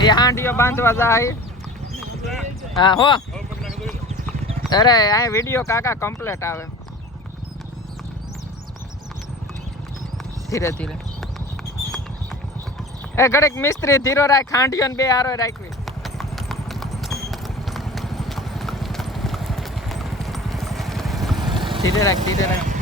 એ હાંડીઓ બાંધવા જાય. હા, હો. અરે, આ વીડિયો કાકા કમ્પ્લીટ આવે. ધીરે ધીરે. એ ઘડીક મિસ્ત્રી ધીરો રાખ, ખાંડીઓ ને બે આરો રાખવી. ધીરે રાખ ધીરે રાખ.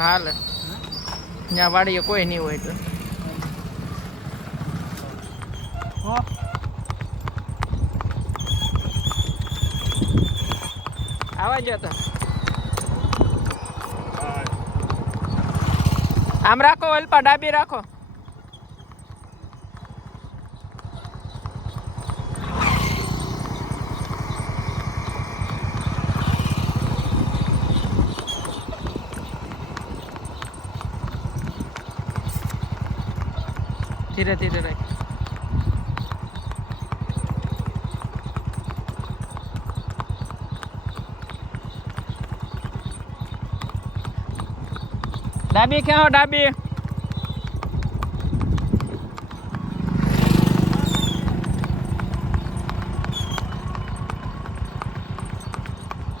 હાલ. ત્યાં વાડીએ કોઈ નહીં હોય તો. આવા જો તો. આમ રાખો અલ્પા ડાબી રાખો. ધીરે ધીરે રાખ. ડાબી ક્યાં હો ડાબી?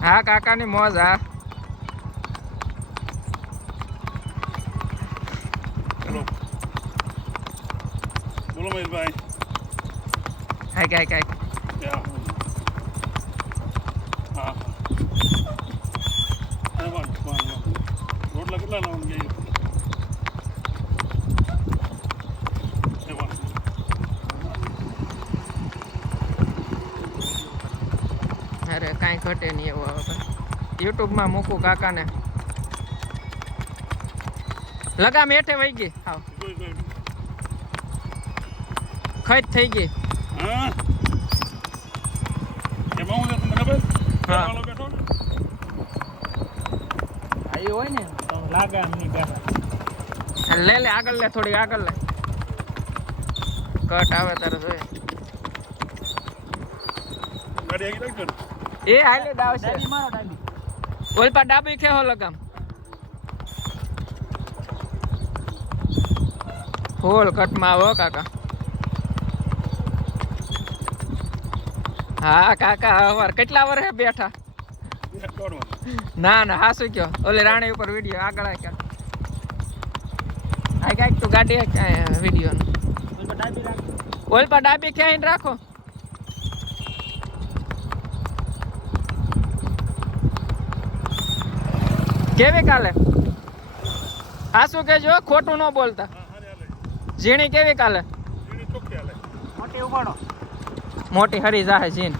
હા કાકાની મોજ હા. ચલો. બોલો મહેશભાઈ હાઈક હાઈક હાઈક યા. હા હા અરે વાહ, વાહ, વાહ. રોટલા કેટલા લાવવાનું છે? એ વાહ. અરે કાંઈ ઘટે નહીં એવું હવે યુટ્યુબમાં મૂકું કાકાને લગામ હેઠે વહી ગઈ હાવ કોઈ, કોઈ. ખત થઈ ગઈ. હા? એમાં હું તમને ખબર? હા. ઘરવાળો બેઠો ને? હોય ને? લાગે આમ ની લે લે આગળ લે થોડી આગળ લે. કટ આવે તારે જોઈએ ગાડી એ હાલે જ આવશે. ડાબી મારો ડાબી ઓલપા ડાબી ખેહો લગામ. ફૂલ કટમાં આવો કાકા. હા કાકા અવાર કેટલા વર્ષે બેઠા? ના ના હા શું કયો. ઓલે રાણી ઉપર વીડિયો આગળ આ આ કાંઈક તું ગાડી વીડિયો. ઓલ પર ડાબી ક્યાંય રાખો. કેવી કાલે? હા શું કેજો ખોટું ન બોલતા. ઝીણી કેવી કાલે? ઝીણી ચોખ્ખી હાલે. મોટી ઉપાડો. મોટી હરી જાહે ઝીણ